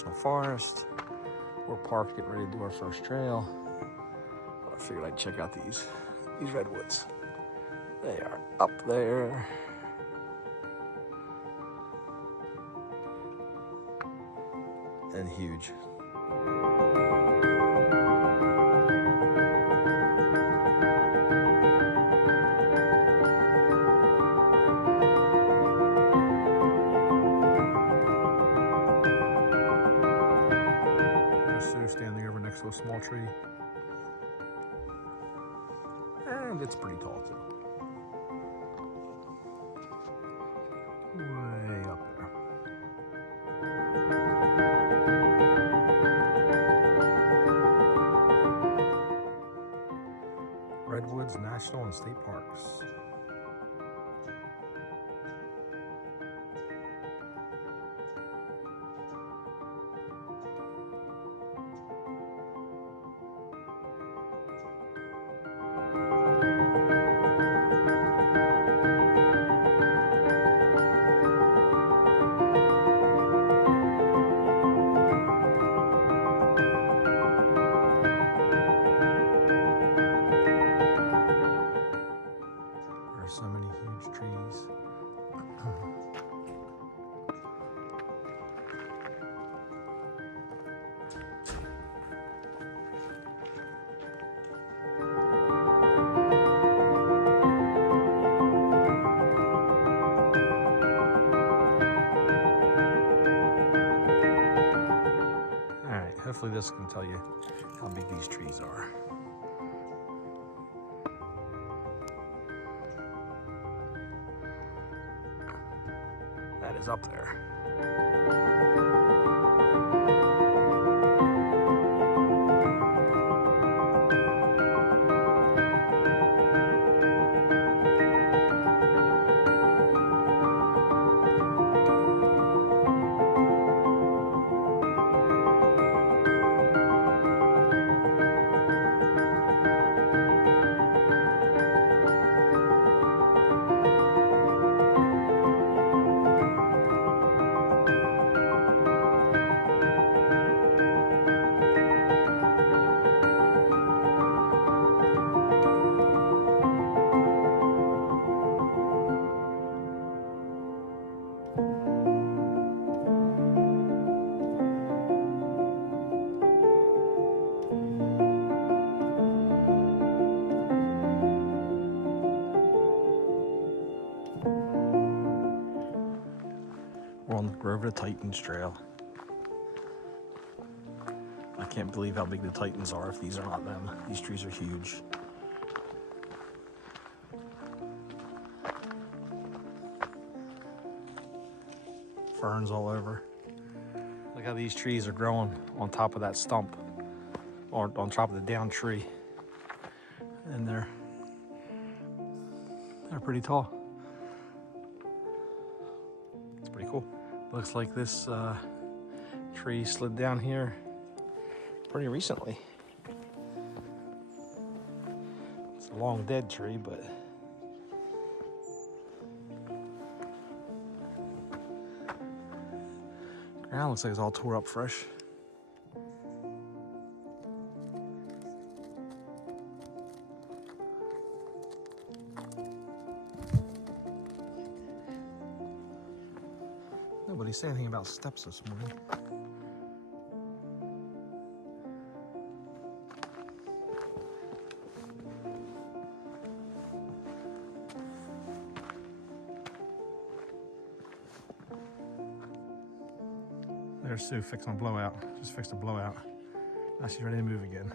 National Forest. We're parked getting ready to do our first trail. But I figured I'd check out these redwoods. They are up there. And huge. Standing over next to a small tree, and it's pretty tall too. Way up there. Redwoods National and State Parks. So many huge trees. All right, hopefully this can tell you how big these trees are. That is up there. We're on the Grove of the Titans trail. I can't believe how big the Titans are if these are not them. These trees are huge. Ferns all over. Look how these trees are growing on top of that stump, or on top of the down tree. And they're pretty tall. It's pretty cool. Looks like this tree slid down here pretty recently. It's a long dead tree, but the ground looks like it's all tore up fresh. Nobody said anything about steps this morning. There's Sue fixing a blowout. Just fixed a blowout. Now she's ready to move again.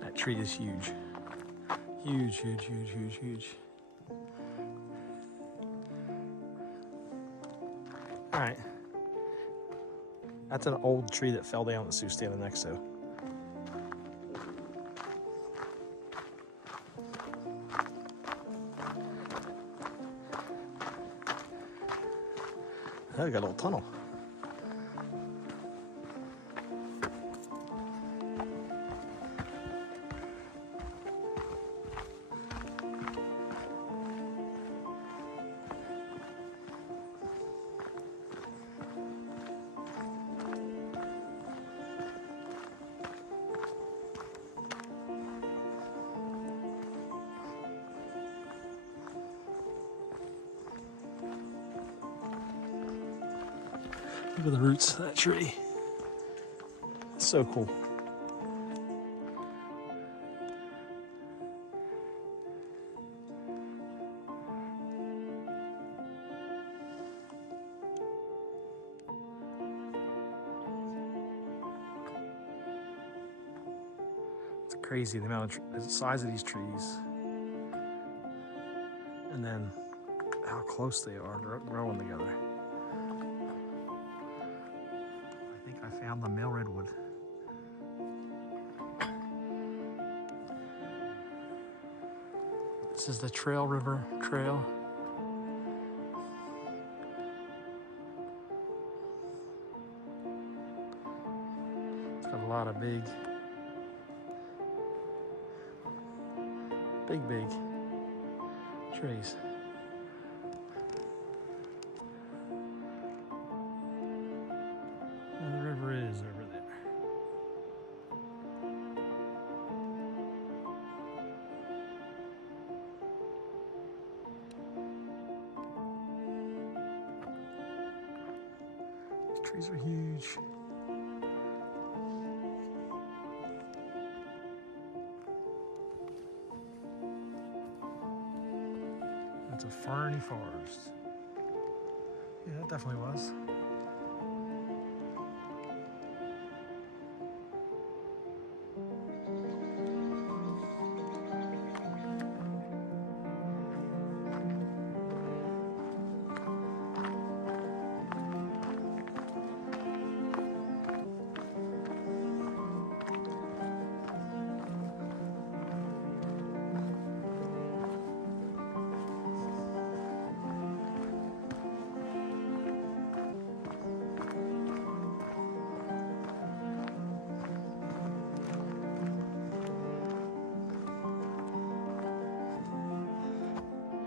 That tree is huge. Huge, huge, huge, huge, huge. All right. That's an old tree that fell down that Sue's standing next to. Oh, we got a little tunnel. Look at the roots of that tree. It's so cool. It's crazy the amount of the size of these trees, and then how close they are growing together. I think I found the male redwood. This is the Trail River Trail. It's got a lot of big trees. And the river is over there. These trees are huge. It's a ferny forest. Yeah, it definitely was.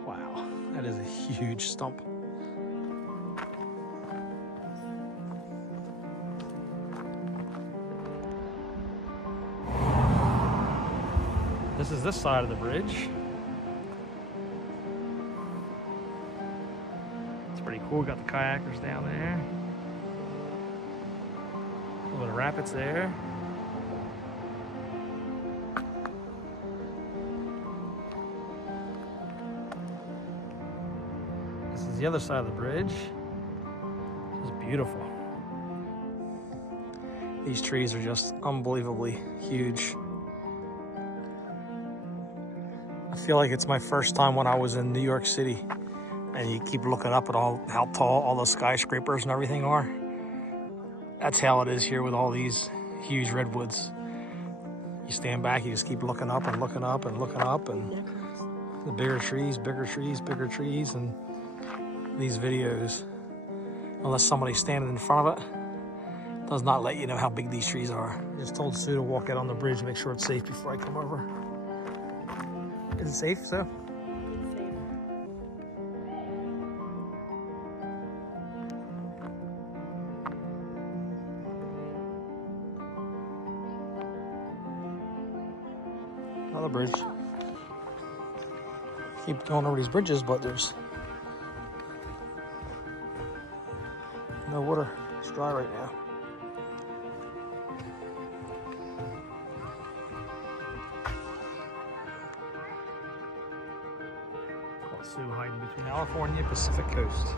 Wow, that is a huge stump. This is this side of the bridge. It's pretty cool. We got the kayakers down there. A little bit of rapids there. This is the other side of the bridge. This is beautiful. These trees are just unbelievably huge. I feel like it's my first time when I was in New York City, and you keep looking up at how tall all the skyscrapers and everything are. That's how it is here with all these huge redwoods. You stand back, you just keep looking up and looking up and looking up, and the bigger trees, bigger trees, bigger trees. And these videos, unless somebody's standing in front of it, does not let you know how big these trees are. I just told Sue to walk out on the bridge and make sure it's safe before I come over. Is it safe, Sue? Another bridge. Keep going over these bridges, but there's no water. It's dry right now. Sue hiding between California and Pacific Coast.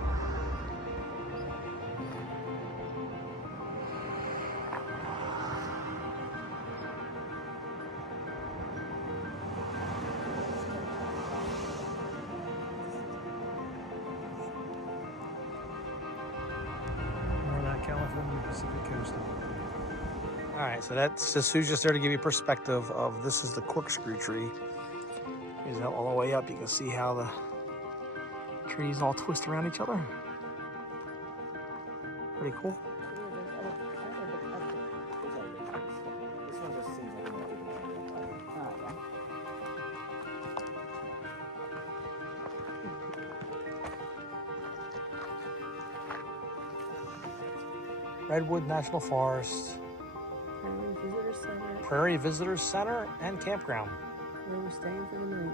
California Pacific Coast. All right, so that's just Sue's just there to give you perspective of this is the corkscrew tree. Here's all the way up. You can see how the trees all twist around each other. Pretty cool. Redwood National Forest, Prairie Visitors Center and Campground. Where we're staying for the night.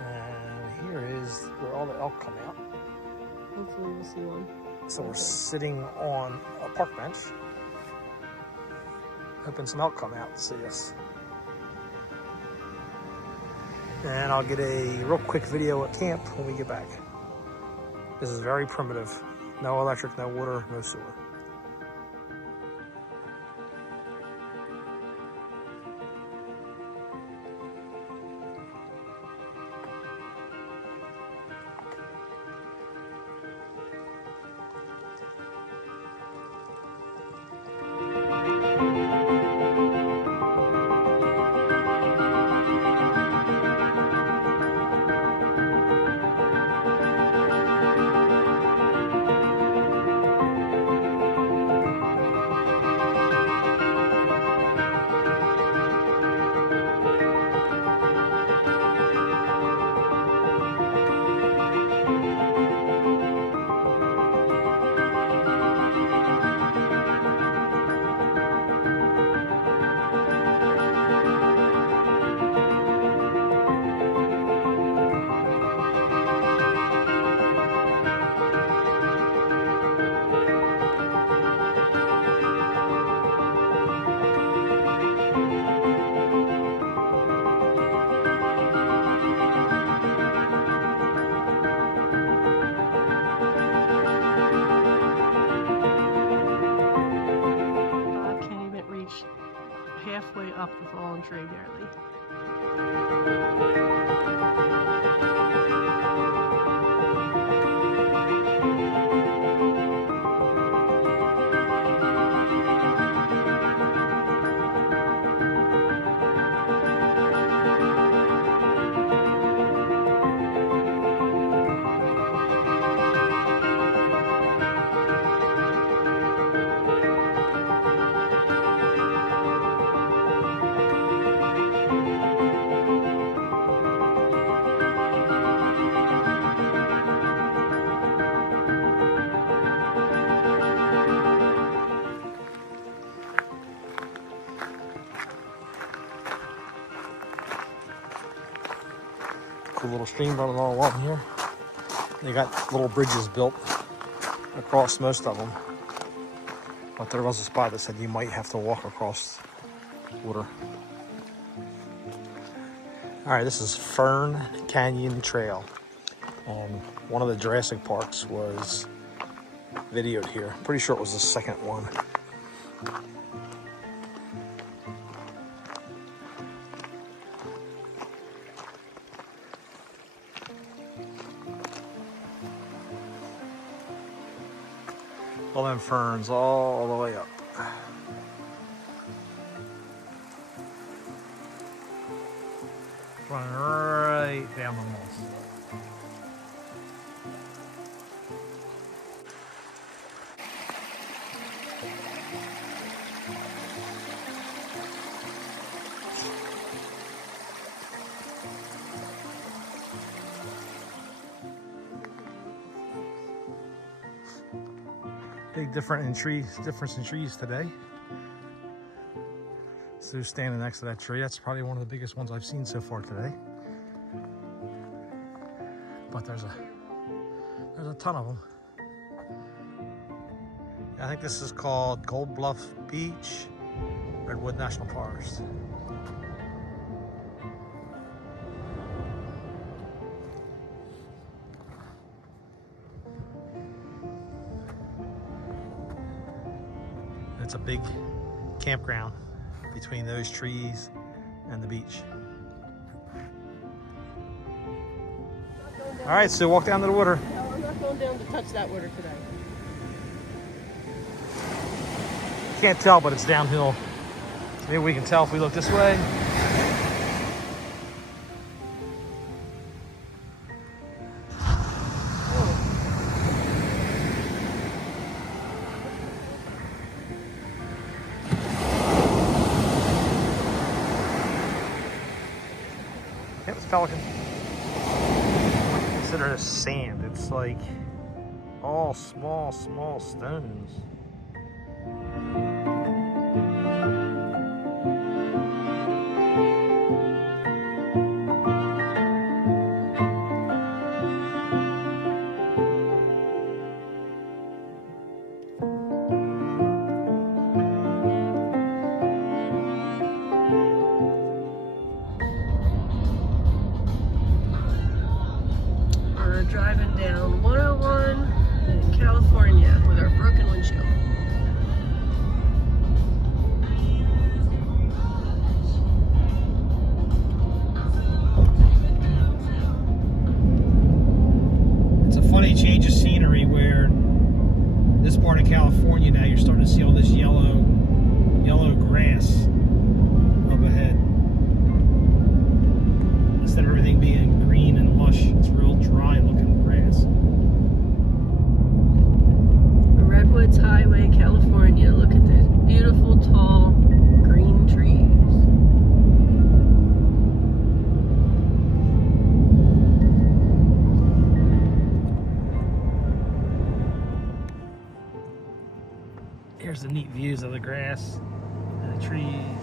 And here is where all the elk come out. Hopefully we'll see one. So we're Okay. sitting on a park bench, hoping some elk come out to see us. And I'll get a real quick video at camp when we get back. This is very primitive. No electric, no water, no sewer. Halfway up the fallen tree, barely. Cool little stream running all along here. They got little bridges built across most of them. But there was a spot that said you might have to walk across water. All right, this is Fern Canyon Trail. One of the Jurassic Parks was videoed here. Pretty sure it was the second one. All them ferns all the way up. Running right down the moss. Big difference in trees today. Sue's standing next to that tree. That's probably one of the biggest ones I've seen so far today. But there's a ton of them. I think this is called Gold Bluff Beach, Redwood National Forest. It's a big campground between those trees and the beach. All right, so walk down to the water. No, I'm not going down to touch that water today. Can't tell, but it's downhill. So maybe we can tell if we look this way. Yep, it's pelican. Consider this sand. It's like all small stones. California with our broken windshield. It's a funny change of scenery where this part of California now you're starting to see all this yellow grass up ahead. Instead of everything being green and lush, it's real dry looking grass. Redwoods Highway, California. Look at this beautiful, tall, green trees. Here's the neat views of the grass and the trees.